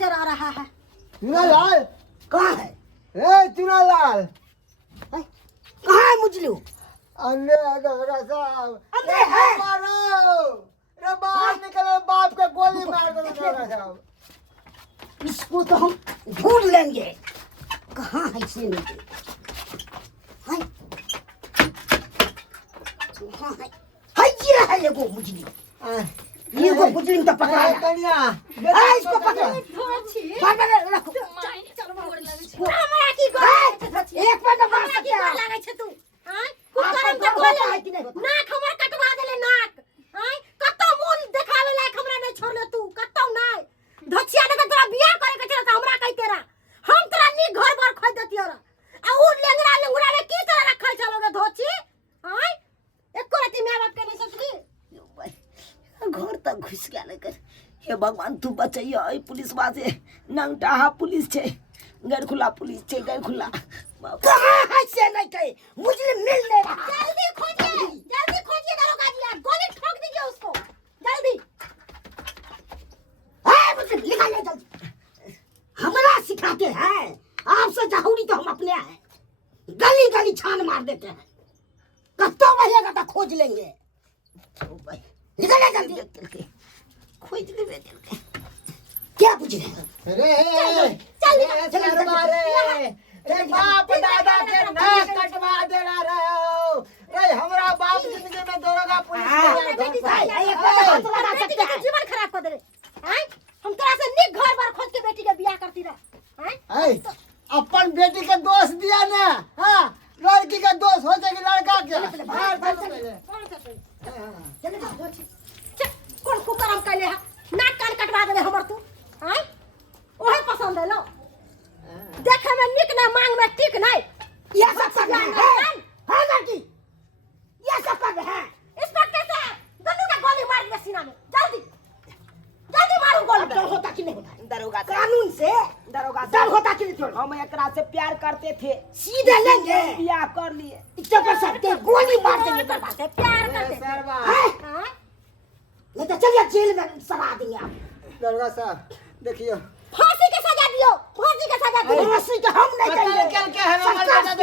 नजर आ रहा है। चुनालाल कहाँ है? ए चुनालाल कहाँ है मुजलू? अंदर डॉक्टर साहब अंदर है। मारो रे बाहर निकले बाप के गोली मार दो डॉक्टर साहब। इसको तो हम ढूंढ लेंगे। कहाँ है इसे नहीं? हाय कहाँ है? हाय ये है ये वो मुजलू। ये को मुजलिम तो पकड़ा है। कन्या इसको पकड़ो। बाबा रखो। हमरा की गोल एक पर मार सकते हैं। लागे छ तू हां कुकरम के गोल नाक हमर कटवा देले नाक हां कत्तो मूल देखावे लायक हमरा नहीं छोड़ले तू कत्तो नहीं धछिया ने तोरा बियाह करे के छला त हमरा कहि तेरा हम तोरा नी घर बार खोज देतियो रे आ उ लेंगरा लेंगरा में की तरह रखल छलोगे धोची हां एको राती मां बाप के नहीं सोचली घर तक घुस गया लेकर हे भगवान तू बचाइयो ए पुलिस बाजे नंगटाहा पुलिस छे गैर खुला पुलिस छे गैर खुला कहां है से नहीं कहे मुझे मिल ले जल्दी खोजिए दरोगा जी आप गोली ठोक दीजिए उसको जल्दी हां मुझे निकाल ले जल्दी हमरा सिखाते हैं आपसे जहूरी तो हम अपने हैं गली गली छान मार देते हैं कत्तो रहेगा तो खोज लेंगे ओ भाई निकल जल्दी खोज ले बेटे क्या पूछ रहे हो अरे चल मारे रे बाप दादा के नाक कटवा दे रहे हो रे हमरा बाप जिंदगी में दरोगा पुलिस जीवन खराब कर दे हैं हम तोरा से निक घर बार खोज के बेटी के बियाह करती रह हैं अपन बेटी के दोस्त दिया ना हां लड़की का दोस्त हो जाएगी लड़का के बाहर चल कौन कुकरम कैले है नाक कान कटवा देले हमर तू हैं ओहे पसंद है लो देखे में निक ना मांग में टिक नहीं ये सब कर है लड़की ये सब कर है इंस्पेक्टर साहब गन्नू का गोली मार दिया सीना में जल्दी जल्दी मारो गोली डर होता कि नहीं होता दरोगा कानून से दरोगा डर होता कि नहीं हम एकरा से प्यार करते थे सीधे लेंगे बियाह कर लिए इतना कर सकते गोली मार देंगे बर्बाद है प्यार करते हैं नहीं तो चलिए जेल में सड़ा देंगे आप दरोगा साहब देखियो फांसी की सजा दियो फांसी की सजा दियो फांसी के हम नहीं कल के है ना